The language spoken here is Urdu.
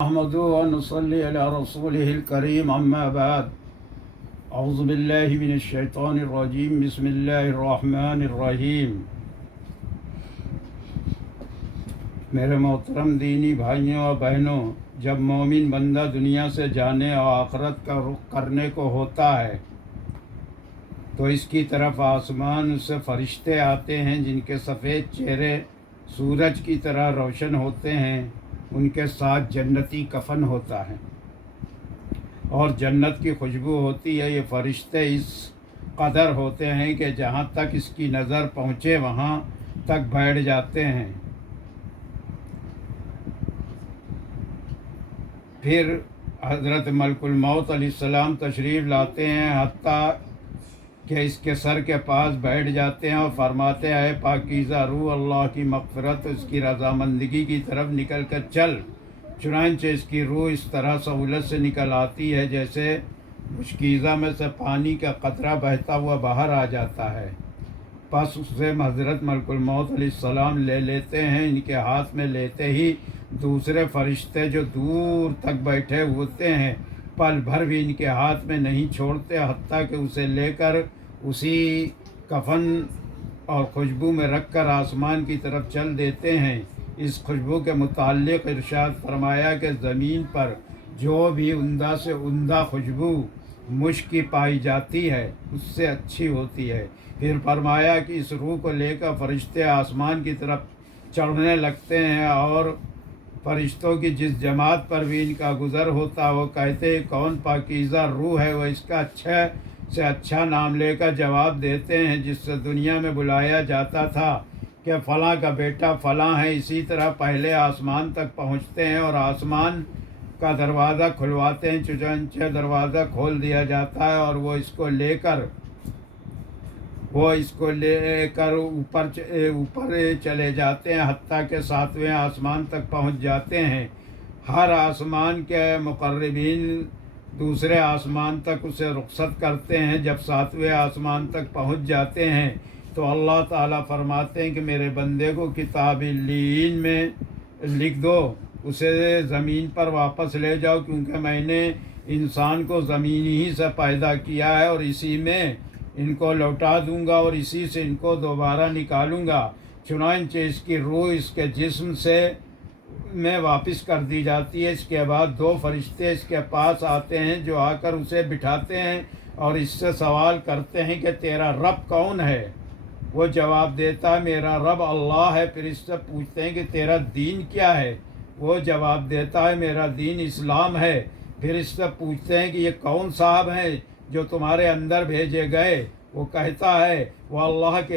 نحمده ونصلي على رسوله الكريم أما بعد أعوذ بالله من الشيطان الرجيم بسم الله الرحمن الرحیم۔ میرے محترم دینی بھائیوں اور بہنوں، جب مومن بندہ دنیا سے جانے اور آخرت کا رخ کرنے کو ہوتا ہے تو اس کی طرف آسمان سے فرشتے آتے ہیں جن کے سفید چہرے سورج کی طرح روشن ہوتے ہیں۔ ان کے ساتھ جنتی کفن ہوتا ہے اور جنت کی خوشبو ہوتی ہے۔ یہ فرشتے اس قدر ہوتے ہیں کہ جہاں تک اس کی نظر پہنچے وہاں تک بیٹھ جاتے ہیں۔ پھر حضرت ملک الموت علیہ السلام تشریف لاتے ہیں، حتیٰ کہ اس کے سر کے پاس بیٹھ جاتے ہیں اور فرماتے ہیں، اے پاکیزہ روح، اللہ کی مغفرت، اس کی رضامندگی کی طرف نکل کر چل۔ چنانچہ اس کی روح اس طرح سہولت سے نکل آتی ہے جیسے مشکیزہ میں سے پانی کا قطرہ بہتا ہوا باہر آ جاتا ہے۔ پس اسے حضرت ملک الموت علیہ السلام لے لیتے ہیں۔ ان کے ہاتھ میں لیتے ہی دوسرے فرشتے جو دور تک بیٹھے ہوتے ہیں پل بھر بھی ان کے ہاتھ میں نہیں چھوڑتے، حتیٰ کہ اسے لے کر اسی کفن اور خوشبو میں رکھ کر آسمان کی طرف چل دیتے ہیں۔ اس خوشبو کے متعلق ارشاد فرمایا کہ زمین پر جو بھی عمدہ سے عمدہ خوشبو مشک کی پائی جاتی ہے اس سے اچھی ہوتی ہے۔ پھر فرمایا کہ اس روح کو لے کر فرشتے آسمان کی طرف چڑھنے لگتے ہیں، اور فرشتوں کی جس جماعت پر بھی ان کا گزر ہوتا وہ کہتے ہیں، کون پاکیزہ روح ہے؟ وہ اس کا اچھا سے اچھا نام لے کر جواب دیتے ہیں، جس سے دنیا میں بلایا جاتا تھا کہ فلاں کا بیٹا فلاں ہے۔ اسی طرح پہلے آسمان تک پہنچتے ہیں اور آسمان کا دروازہ کھلواتے ہیں، چنانچہ دروازہ کھول دیا جاتا ہے اور وہ اس کو لے کر اوپر چلے جاتے ہیں، حتیٰ کہ 7ویں آسمان تک پہنچ جاتے ہیں۔ ہر آسمان کے مقربین دوسرے آسمان تک اسے رخصت کرتے ہیں۔ جب 7ویں آسمان تک پہنچ جاتے ہیں تو اللہ تعالیٰ فرماتے ہیں کہ میرے بندے کو کتاب علیین میں لکھ دو، اسے زمین پر واپس لے جاؤ، کیونکہ میں نے انسان کو زمین ہی سے پیدا کیا ہے اور اسی میں ان کو لوٹا دوں گا اور اسی سے ان کو دوبارہ نکالوں گا۔ چنانچہ اس کی روح اس کے جسم میں واپس کر دی جاتی ہے۔ اس کے بعد 2 فرشتے اس کے پاس آتے ہیں جو آ کر اسے بٹھاتے ہیں اور اس سے سوال کرتے ہیں کہ تیرا رب کون ہے؟ وہ جواب دیتا ہے، میرا رب اللہ ہے۔ پھر اس سے پوچھتے ہیں کہ تیرا دین کیا ہے؟ وہ جواب دیتا ہے، میرا دین اسلام ہے۔ پھر اس سے پوچھتے ہیں کہ یہ کون صاحب ہیں جو تمہارے اندر بھیجے گئے؟ وہ کہتا ہے، وہ اللہ کے